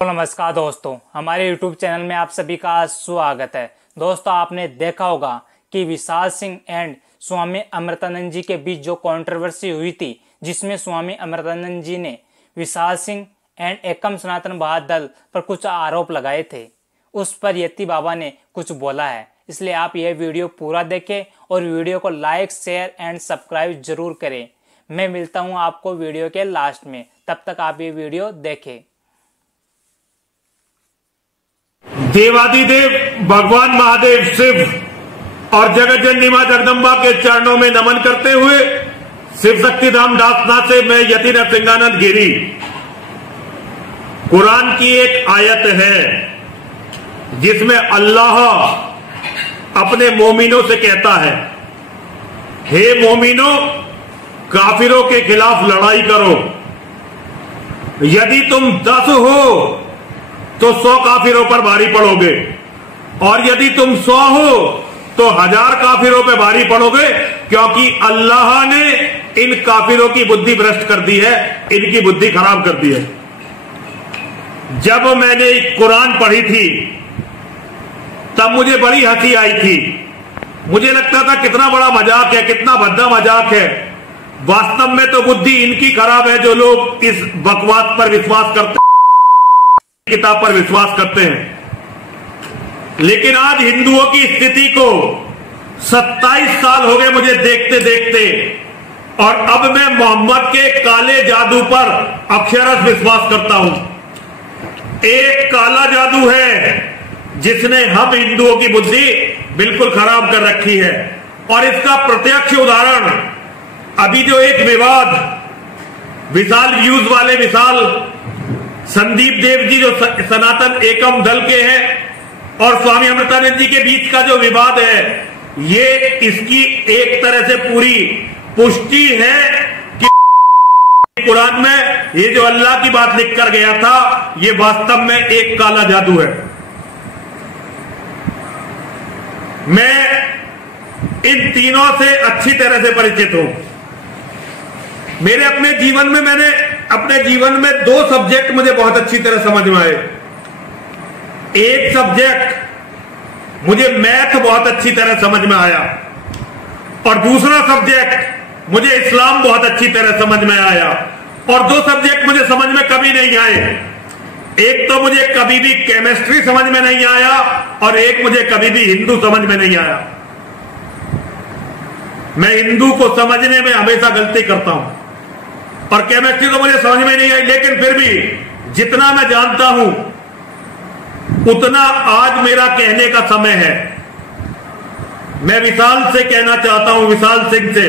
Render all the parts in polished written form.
तो नमस्कार दोस्तों, हमारे YouTube चैनल में आप सभी का स्वागत है। दोस्तों, आपने देखा होगा कि विशाल सिंह एंड स्वामी अमृतानंद जी के बीच जो कंट्रोवर्सी हुई थी, जिसमें स्वामी अमृतानंद जी ने विशाल सिंह एंड एकम सनातन भारत दल पर कुछ आरोप लगाए थे। उस पर यति बाबा ने कुछ बोला है, इसलिए आप यह वीडियो पूरा देखें और वीडियो को लाइक, शेयर एंड सब्सक्राइब जरूर करें। मैं मिलता हूँ आपको वीडियो के लास्ट में, तब तक आप ये वीडियो देखें। देवादिदेव भगवान महादेव शिव और जगत जननी मां जगदम्बा के चरणों में नमन करते हुए शिव शक्ति धाम दासना से मैं यति नरसिंहानंद गिरी। कुरान की एक आयत है जिसमें अल्लाह अपने मोमिनों से कहता है, हे मोमिनों, काफिरों के खिलाफ लड़ाई करो। यदि तुम 10 हो तो 100 काफिरों पर भारी पड़ोगे, और यदि तुम 100 हो तो 1000 काफिरों पर भारी पड़ोगे, क्योंकि अल्लाह ने इन काफिरों की बुद्धि भ्रष्ट कर दी है, इनकी बुद्धि खराब कर दी है। जब मैंने कुरान पढ़ी थी तब मुझे बड़ी हंसी आई थी। मुझे लगता था कितना बड़ा मजाक है, कितना भद्दा मजाक है। वास्तव में तो बुद्धि इनकी खराब है जो लोग इस बकवास पर विश्वास करते हैं, किताब पर विश्वास करते हैं। लेकिन आज हिंदुओं की स्थिति को 27 साल हो गए मुझे देखते देखते, और अब मैं मोहम्मद के काले जादू पर अक्षरशः विश्वास करता हूं। एक काला जादू है जिसने हम हिंदुओं की बुद्धि बिल्कुल खराब कर रखी है, और इसका प्रत्यक्ष उदाहरण अभी जो एक विवाद विशाल व्यूज वाले विशाल संदीप देव जी जो सनातन एकम दल के हैं और स्वामी अमृतानंद जी के बीच का जो विवाद है, ये इसकी एक तरह से पूरी पुष्टि है कि कुरान में ये जो अल्लाह की बात लिख कर गया था, ये वास्तव में एक काला जादू है। मैं इन तीनों से अच्छी तरह से परिचित हूं। मैंने अपने जीवन में 2 सब्जेक्ट मुझे बहुत अच्छी तरह समझ में आए। एक सब्जेक्ट मुझे मैथ बहुत अच्छी तरह समझ में आया, और दूसरा सब्जेक्ट मुझे इस्लाम बहुत अच्छी तरह समझ में आया, और 2 सब्जेक्ट मुझे समझ में कभी नहीं आए। एक तो मुझे कभी भी केमिस्ट्री समझ में नहीं आया, और एक मुझे कभी भी हिंदू समझ में नहीं आया। मैं हिंदू को समझने में हमेशा गलती करता हूं, और केमिस्ट्री तो मुझे समझ में नहीं आई, लेकिन फिर भी जितना मैं जानता हूं उतना आज मेरा कहने का समय है। मैं विशाल से कहना चाहता हूं, विशाल सिंह से।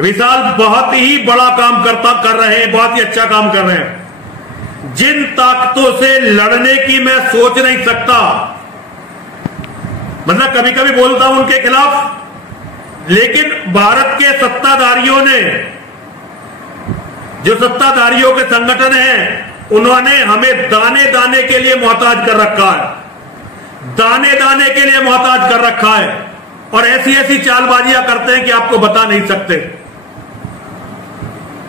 विशाल बहुत ही बड़ा काम कर रहे हैं, बहुत ही अच्छा काम कर रहे हैं। जिन ताकतों से लड़ने की मैं सोच नहीं सकता, मतलब कभी कभी बोलता हूं उनके खिलाफ, लेकिन भारत के सत्ताधारियों ने, जो सत्ताधारियों के संगठन हैं, उन्होंने हमें दाने दाने के लिए मोहताज कर रखा है, दाने दाने के लिए मोहताज कर रखा है, और ऐसी ऐसी चालबाजियां करते हैं कि आपको बता नहीं सकते।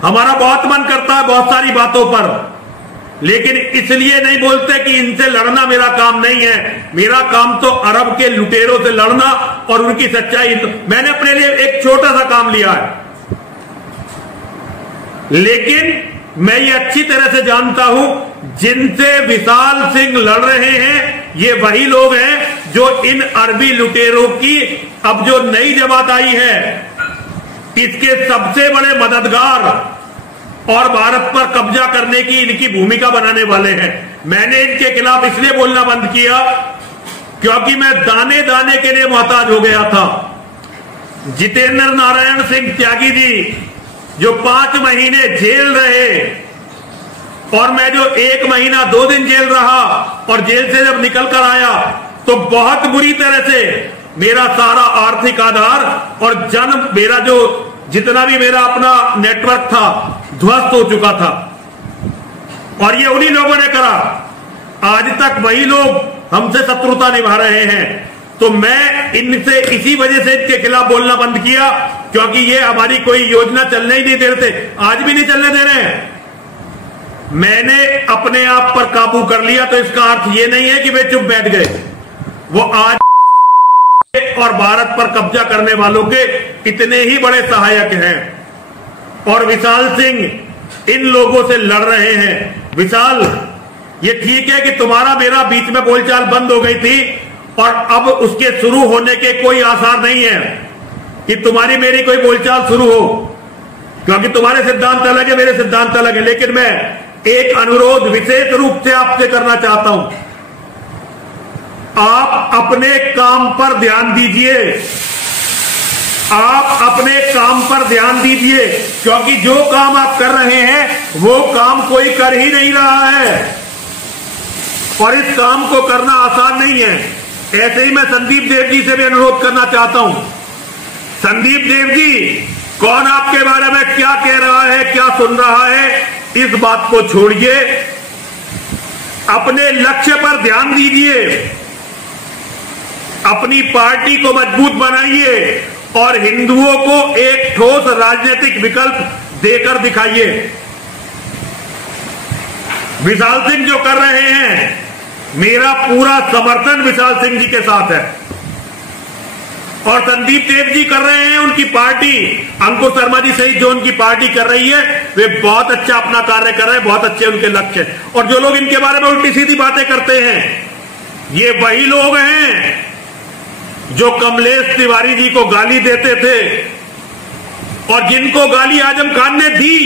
हमारा बहुत मन करता है बहुत सारी बातों पर, लेकिन इसलिए नहीं बोलते कि इनसे लड़ना मेरा काम नहीं है। मेरा काम तो अरब के लुटेरों से लड़ना और उनकी सच्चाई। मैंने अपने लिए एक छोटा सा काम लिया है, लेकिन मैं ये अच्छी तरह से जानता हूं जिनसे विशाल सिंह लड़ रहे हैं, ये वही लोग हैं जो इन अरबी लुटेरों की अब जो नई जमात आई है, इसके सबसे बड़े मददगार और भारत पर कब्जा करने की इनकी भूमिका बनाने वाले हैं। मैंने इनके खिलाफ इसलिए बोलना बंद किया क्योंकि मैं दाने दाने के लिए मोहताज हो गया था। जितेंद्र नारायण सिंह त्यागी जी जो 5 महीने जेल रहे, और मैं जो 1 महीना 2 दिन जेल रहा, और जेल से जब निकल कर आया तो बहुत बुरी तरह से मेरा सारा आर्थिक आधार और मेरा जो जितना भी मेरा अपना नेटवर्क था ध्वस्त हो चुका था, और ये उन्हीं लोगों ने करा। आज तक वही लोग हमसे शत्रुता निभा रहे हैं। तो मैं इनसे इसी वजह से इनके खिलाफ बोलना बंद किया, क्योंकि ये हमारी कोई योजना चलने ही नहीं दे रहे थे, आज भी नहीं चलने दे रहे हैं। मैंने अपने आप पर काबू कर लिया, तो इसका अर्थ यह नहीं है कि वे चुप बैठ गए। वो आज और भारत पर कब्जा करने वालों के इतने ही बड़े सहायक हैं। और विशाल सिंह इन लोगों से लड़ रहे हैं। विशाल, ये ठीक है कि तुम्हारा मेरा बीच में बोलचाल बंद हो गई थी और अब उसके शुरू होने के कोई आसार नहीं है कि तुम्हारी मेरी कोई बोलचाल शुरू हो, क्योंकि तुम्हारे सिद्धांत अलग है, मेरे सिद्धांत अलग है। लेकिन मैं एक अनुरोध विशेष रूप से आपसे करना चाहता हूं, आप अपने काम पर ध्यान दीजिए। आप अपने काम पर ध्यान दीजिए, क्योंकि जो काम आप कर रहे हैं वो काम कोई कर ही नहीं रहा है और इस काम को करना आसान नहीं है। ऐसे ही मैं संदीप देव जी से भी अनुरोध करना चाहता हूं। संदीप देव जी, कौन आपके बारे में क्या कह रहा है, क्या सुन रहा है, इस बात को छोड़िए, अपने लक्ष्य पर ध्यान दीजिए, अपनी पार्टी को मजबूत बनाइए और हिंदुओं को एक ठोस राजनीतिक विकल्प देकर दिखाइए। विशाल सिंह जो कर रहे हैं, मेरा पूरा समर्थन विशाल सिंह जी के साथ है। और संदीप देव जी कर रहे हैं, उनकी पार्टी, अंकुश शर्मा जी सहित जो उनकी पार्टी कर रही है, वे बहुत अच्छा अपना कार्य कर रहे हैं, बहुत अच्छे उनके लक्ष्य। और जो लोग इनके बारे में उल्टी सीधी बातें करते हैं, ये वही लोग हैं जो कमलेश तिवारी जी को गाली देते थे और जिनको गाली आजम खान ने दी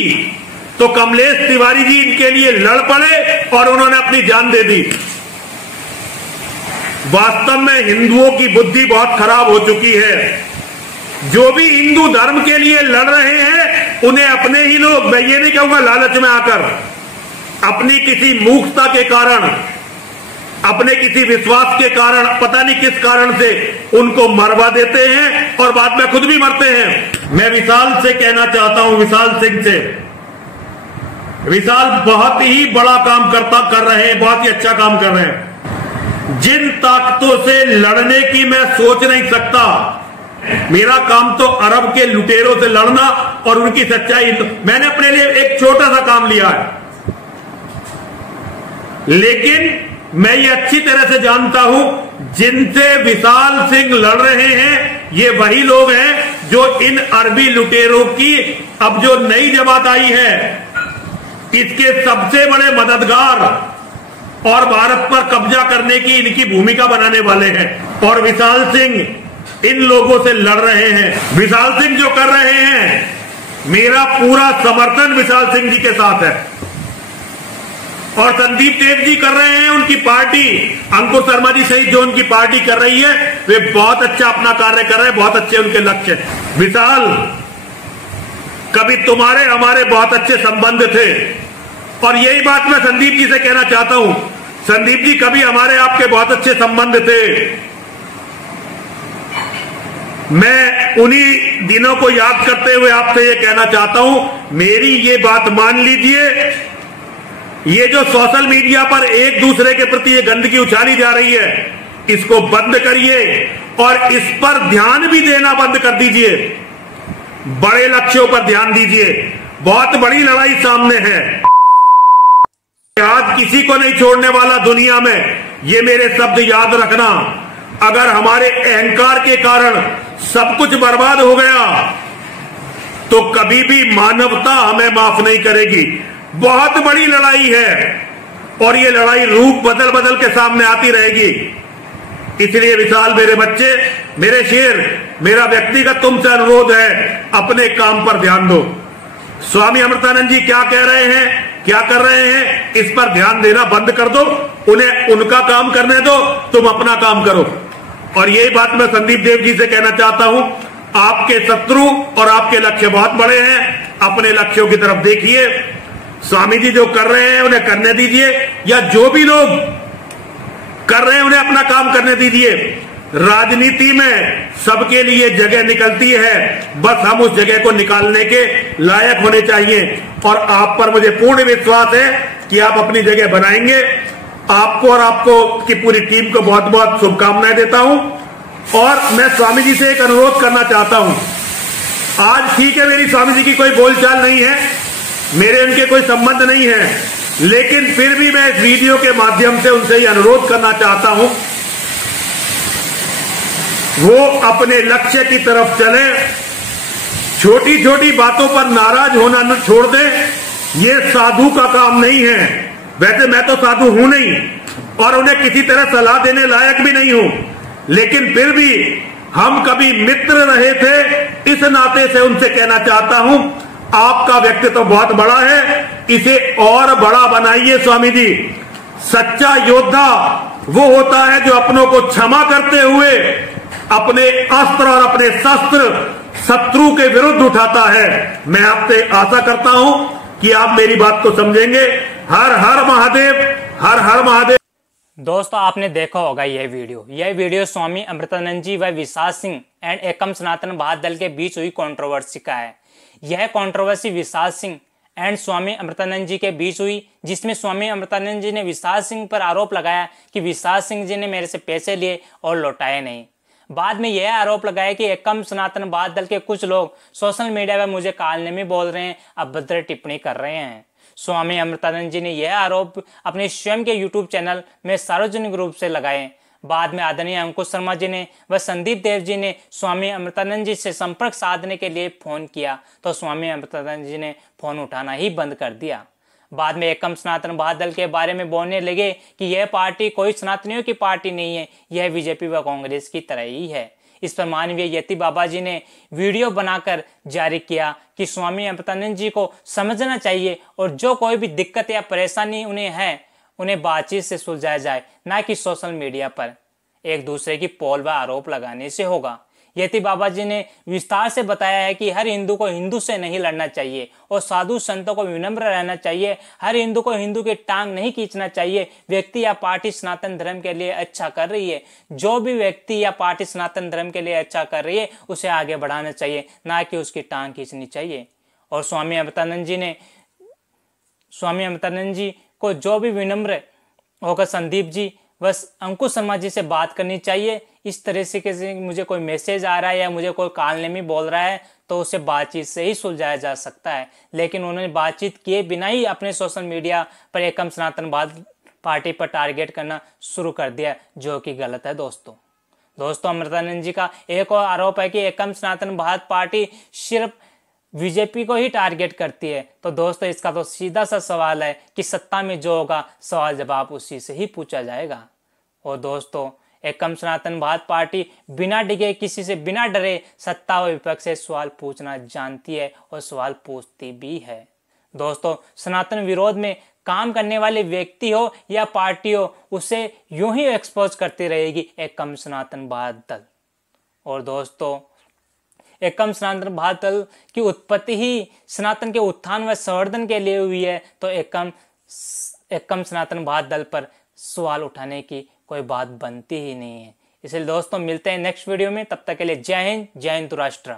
तो कमलेश तिवारी जी इनके लिए लड़ पड़े और उन्होंने अपनी जान दे दी। वास्तव में हिंदुओं की बुद्धि बहुत खराब हो चुकी है। जो भी हिंदू धर्म के लिए लड़ रहे हैं, उन्हें अपने ही लोग, मैं ये नहीं कहूंगा लालच में आकर, अपनी किसी मूर्खता के कारण, अपने किसी विश्वास के कारण, पता नहीं किस कारण से उनको मरवा देते हैं और बाद में खुद भी मरते हैं। मैं विशाल से कहना चाहता हूं, विशाल सिंह से, विशाल बहुत ही बड़ा काम कर रहे हैं, बहुत ही अच्छा काम कर रहे हैं। जिन ताकतों से लड़ने की मैं सोच नहीं सकता, मेरा काम तो अरब के लुटेरों से लड़ना और उनकी सच्चाई। मैंने अपने लिए एक छोटा सा काम लिया है, लेकिन मैं ये अच्छी तरह से जानता हूं, जिनसे विशाल सिंह लड़ रहे हैं, ये वही लोग हैं जो इन अरबी लुटेरों की अब जो नई जमात आई है, इसके सबसे बड़े मददगार और भारत पर कब्जा करने की इनकी भूमिका बनाने वाले हैं। और विशाल सिंह इन लोगों से लड़ रहे हैं। विशाल सिंह जो कर रहे हैं, मेरा पूरा समर्थन विशाल सिंह जी के साथ है। और संदीप देव जी कर रहे हैं, उनकी पार्टी, अंकुश शर्मा जी सहित जो उनकी पार्टी कर रही है, वे बहुत अच्छा अपना कार्य कर रहे हैं, बहुत अच्छे उनके लक्ष्य। विशाल, कभी तुम्हारे हमारे बहुत अच्छे संबंध थे और यही बात मैं संदीप जी से कहना चाहता हूं। संदीप जी, कभी हमारे आपके बहुत अच्छे संबंध थे। मैं उन्हीं दिनों को याद करते हुए आपसे ये कहना चाहता हूं, मेरी ये बात मान लीजिए, ये जो सोशल मीडिया पर एक दूसरे के प्रति ये गंदगी उछाली जा रही है, इसको बंद करिए और इस पर ध्यान भी देना बंद कर दीजिए। बड़े लक्ष्यों पर ध्यान दीजिए। बहुत बड़ी लड़ाई सामने है। आज किसी को नहीं छोड़ने वाला दुनिया में, ये मेरे शब्द याद रखना। अगर हमारे अहंकार के कारण सब कुछ बर्बाद हो गया तो कभी भी मानवता हमें माफ नहीं करेगी। बहुत बड़ी लड़ाई है और ये लड़ाई रूप बदल बदल के सामने आती रहेगी। इसलिए विशाल, मेरे बच्चे, मेरे शेर, मेरा व्यक्तिगत तुमसे अनुरोध है, अपने काम पर ध्यान दो। स्वामी अमृतानंद जी क्या कह रहे हैं, क्या कर रहे हैं, इस पर ध्यान देना बंद कर दो। उन्हें उनका काम करने दो, तुम अपना काम करो। और यही बात मैं संदीप देव जी से कहना चाहता हूं, आपके शत्रु और आपके लक्ष्य बहुत बड़े हैं। अपने लक्ष्यों की तरफ देखिए। स्वामी जी जो कर रहे हैं उन्हें करने दीजिए, या जो भी लोग कर रहे हैं उन्हें अपना काम करने दीजिए। राजनीति में सबके लिए जगह निकलती है, बस हम उस जगह को निकालने के लायक होने चाहिए। और आप पर मुझे पूर्ण विश्वास है कि आप अपनी जगह बनाएंगे। आपको और आपको की पूरी टीम को बहुत बहुत शुभकामनाएं देता हूं। और मैं स्वामी जी से एक अनुरोध करना चाहता हूं। आज ठीक है, मेरी स्वामी जी की कोई बोलचाल नहीं है, मेरे उनके कोई संबंध नहीं है, लेकिन फिर भी मैं इस वीडियो के माध्यम से उनसे ये अनुरोध करना चाहता हूं, वो अपने लक्ष्य की तरफ चले, छोटी छोटी बातों पर नाराज होना न छोड़ दें। ये साधु का काम नहीं है। वैसे मैं तो साधु हूं नहीं और उन्हें किसी तरह सलाह देने लायक भी नहीं हूं, लेकिन फिर भी हम कभी मित्र रहे थे, इस नाते से उनसे कहना चाहता हूं, आपका व्यक्तित्व तो बहुत बड़ा है, इसे और बड़ा बनाइए स्वामी जी। सच्चा योद्धा वो होता है जो अपनों को क्षमा करते हुए अपने अस्त्र और अपने शस्त्र शत्रु के विरुद्ध उठाता है। मैं आपसे आशा करता हूं कि आप मेरी बात को समझेंगे। हर हर महादेव, हर हर महादेव। दोस्तों, आपने देखा होगा यह वीडियो स्वामी अमृतानंद जी व विशाल सिंह एंड एकम सनातन भारत दल के बीच हुई कंट्रोवर्सी का है। यह कंट्रोवर्सी विशाल सिंह एंड स्वामी अमृतानंद जी के बीच हुई, जिसमें स्वामी अमृतानंद जी ने विशाल सिंह पर आरोप लगाया कि विशाल सिंह जी ने मेरे से पैसे लिए और लौटाए नहीं। बाद में यह आरोप लगाया कि एकम सनातन भारत दल के कुछ लोग सोशल मीडिया पर मुझे कालनेमी बोल रहे हैं, अभद्र टिप्पणी कर रहे हैं। स्वामी अमृतानंद जी ने यह आरोप अपने स्वयं के यूट्यूब चैनल में सार्वजनिक रूप से लगाए। बाद में आदरणीय अंकुश शर्मा जी ने व संदीप देव जी ने स्वामी अमृतानंद जी से संपर्क साधने के लिए फोन किया, तो स्वामी अमृतानंद जी ने फोन उठाना ही बंद कर दिया। बाद में एकम सनातन भारत दल के बारे में बोलने लगे कि यह पार्टी कोई सनातनियों की पार्टी नहीं है, यह बीजेपी व कांग्रेस की तरह ही है। इस पर माननीय यति बाबा जी ने वीडियो बनाकर जारी किया कि स्वामी अमृतानंद जी को समझना चाहिए और जो कोई भी दिक्कत या परेशानी उन्हें है, उन्हें बातचीत से सुलझाया जाए, ना कि सोशल मीडिया पर एक दूसरे की पोल व आरोप लगाने से होगा। यति बाबा जी ने विस्तार से बताया है कि हर हिंदू को हिंदू से नहीं लड़ना चाहिए और साधु संतों को विनम्र रहना चाहिए। हर हिंदू को हिंदू की टांग नहीं खींचना चाहिए। व्यक्ति या पार्टी सनातन धर्म के लिए अच्छा कर रही है, जो भी व्यक्ति या पार्टी सनातन धर्म के लिए अच्छा कर रही है उसे आगे बढ़ाना चाहिए, ना कि उसकी टांग खींचनी चाहिए। और स्वामी अमृतानंद जी को जो भी विनम्र होकर संदीप जी बस अंकुश शर्मा जी से बात करनी चाहिए। इस तरह से मुझे कोई मैसेज आ रहा है या मुझे कोई कालनेमी बोल रहा है तो उसे बातचीत से ही सुलझाया जा सकता है, लेकिन उन्होंने बातचीत किए बिना ही अपने सोशल मीडिया पर एकम सनातन भारत पार्टी पर टारगेट करना शुरू कर दिया, जो कि गलत है। दोस्तों अमृतानंद जी का एक और आरोप है कि एकम सनातन भारत पार्टी सिर्फ बीजेपी को ही टारगेट करती है। तो दोस्तों इसका तो सीधा सा सवाल है कि सत्ता में जो होगा सवाल जवाब उसी से ही पूछा जाएगा। और दोस्तों एकम सनातन भारत पार्टी बिना डिगे, किसी से बिना डरे सत्ता व विपक्ष से सवाल पूछना जानती है और सवाल पूछती भी है। दोस्तों सनातन विरोध में काम करने वाले व्यक्ति हो या पार्टी हो, उसे यूं ही एक्सपोज करती रहेगी एकम सनातन भारत दल। और दोस्तों एकम सनातन भारत दल की उत्पत्ति ही सनातन के उत्थान व संवर्धन के लिए हुई है, तो एकम सनातन भारत दल पर सवाल उठाने की कोई बात बनती ही नहीं है। इसलिए दोस्तों मिलते हैं नेक्स्ट वीडियो में, तब तक के लिए जय हिंद, जय हिंद राष्ट्र।